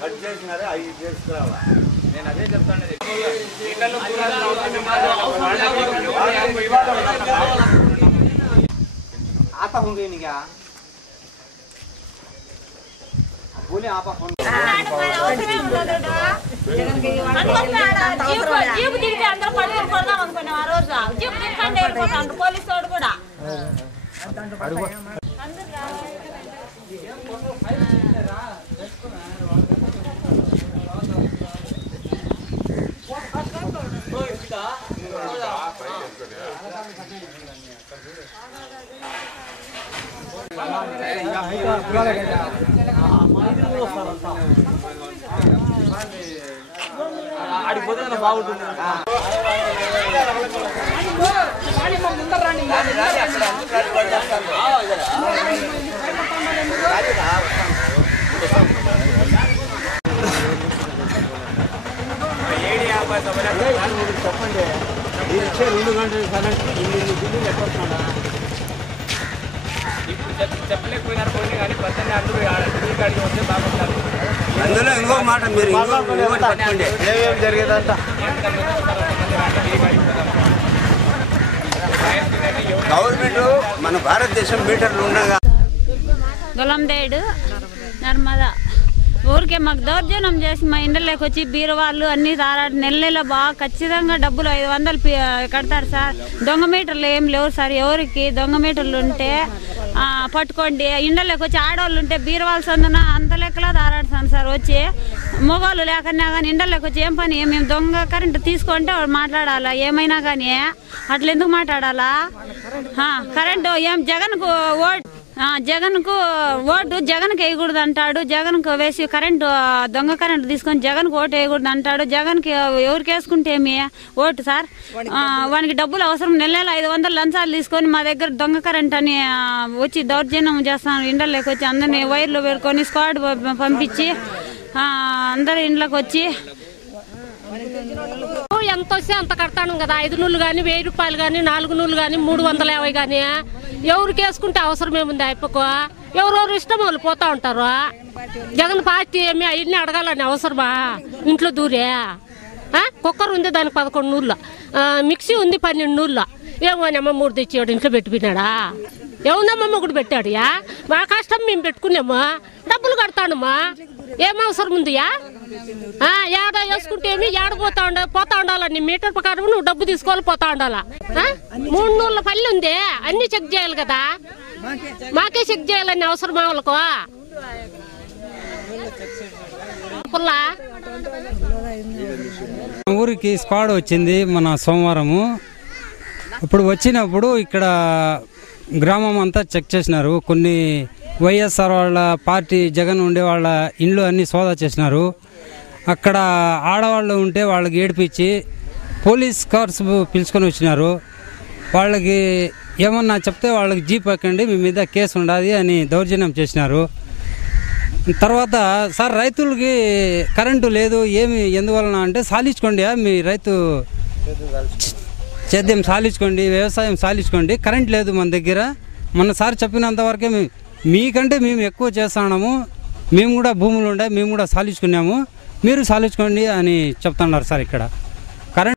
Cut చేసినారే అవి చేసుకురావా నేను అదే చెప్తాను आता होंगे नहीं क्या बोले आप फोन జీపు దిగితే అందరూ పడుకొని కొడదాం అనుకున్నాం ఆ రోజు జీపు దిక్కండి వెళ్ళిపోతాడు పోలీసు వాడు కూడా ఆడిపోతే బాగుంటుంది చెప్పండి మీరు ఇచ్చే 2 గంటలు కరెంట్ ఇల్లు ఎక్కడున్నాడా ఇప్పుడు చెప్పలేకపోయినారు పోయి కానీ పద్దెనిమిది అందరూ కాడికి వస్తే బాగుంటుంది అందులో ఇంకో మాట మీరు చెప్పండి ఏమేమి జరిగేదంతా గవర్నమెంట్ మన భారతదేశం మీటర్లు ఉండగా గొలందేడు నర్మదా ఊరికే మాకు దౌర్జన్యం చేసి మా ఇండ్లలోకి వచ్చి బీరువాళ్ళు అన్నీ తారాడు నెల బాగా ఖచ్చితంగా డబ్బులు 500 కడతారు సార్. దొంగ మీటర్లు ఏం లేవు సార్. ఎవరికి దొంగ మీటర్లు ఉంటే పట్టుకోండి. ఇండ్లలోకి వచ్చి ఆడవాళ్ళు ఉంటే బీరువాళ్ళు సందున అంత లెక్కలా తారాడుతాను సార్. వచ్చి మొగోళ్ళు లేకన్నా కానీ ఇండ్లలోకి వచ్చి ఏం పని మేము దొంగ కరెంటు తీసుకుంటే వాడు మాట్లాడాలా ఏమైనా కానీ అట్లా ఎందుకు మాట్లాడాలా? కరెంటు ఏం జగన్కు జగన్కు ఓటు జగన్కి వేయకూడదు అంటాడు. జగన్కు వేసి కరెంటు దొంగ కరెంటు తీసుకొని జగన్కు ఓటు వేయకూడదు అంటాడు. జగన్కి ఎవరికి వేసుకుంటే ఏమి ఓటు సార్? వానికి డబ్బులు అవసరం. నెల 500 లంచాలు తీసుకొని మా దగ్గర దొంగ కరెంట్ అని వచ్చి దౌర్జన్యం చేస్తాను. ఇండ్లలోకి వచ్చి అందరినీ వైర్లు పెట్టుకొని స్క్వాడ్ పంపించి అందరు ఇండ్లకు వచ్చి ఎంత వస్తే అంత కడతాను కదా. 5 నూళ్ళు కానీ 1000 రూపాయలు కానీ 4 నూళ్ళు కానీ 350 కానీ ఎవరికి వేసుకుంటే అవసరం ఏముంది? అయిపోకో ఎవరెవరు ఇష్టం వాళ్ళు పోతా ఉంటారు. జగన్ పార్టీ ఏమి అవన్నీ అడగాలని అవసరమా? ఇంట్లో దూరే కుక్కర్ ఉంది దానికి 11 నూళ్ళు, మిక్సీ ఉంది 12 నూళ్ళు. ఏమోనమ్మ 3 తెచ్చేవాడు ఇంట్లో పెట్టిపోయినాడా? ఏముందమ్మా ఒకటి పెట్టాడు. మా కష్టం మేము పెట్టుకున్నాము, డబ్బులు కడతానమ్మా. ఏం అవసరం ఉందియా? ఏడ వేసుకుంటే ఏమి ఏడ పోతా ఉండాలని మీటర్ ప్రకారం నువ్వు డబ్బు తీసుకోవాలి, పోతా ఉండాలా. 3 నూళ్ళ పల్లె ఉంది, అన్ని చెక్ చేయాలి కదా. మాకే చెక్ చేయాలని అవసరమా వాళ్ళకు? ఊరికి స్క్వాడ్ వచ్చింది మన సోమవారము. ఇప్పుడు వచ్చినప్పుడు ఇక్కడ గ్రామం అంతా చెక్ చేసినారు. కొన్ని వైఎస్ఆర్ వాళ్ళ పార్టీ జగన్ ఉండే వాళ్ళ ఇండ్లు అన్నీ సోదా చేసినారు. అక్కడ ఆడవాళ్ళు ఉంటే వాళ్ళకి ఏడిపించి పోలీస్ కార్స్ పిలుచుకొని వచ్చినారు. వాళ్ళకి ఏమన్నా చెప్తే వాళ్ళకి జీప్ ఎక్కండి, మీ మీద కేసు ఉండాలి అని దౌర్జన్యం చేసినారు. తర్వాత సార్ రైతులకి కరెంటు లేదు ఏమి ఎందువలన అంటే సాలించుకోండి, మీ రైతు సేద్యం సాలించుకోండి, వ్యవసాయం సాలించుకోండి, కరెంట్ లేదు మన దగ్గర. మన సార్ చెప్పినంతవరకే మీకంటే మేము ఎక్కువ చేస్తున్నాము, మేము కూడా భూములు ఉండే మేము కూడా సాలించుకున్నాము, మీరు సాలించుకోండి అని చెప్తున్నారు సార్. ఇక్కడ కరెంట్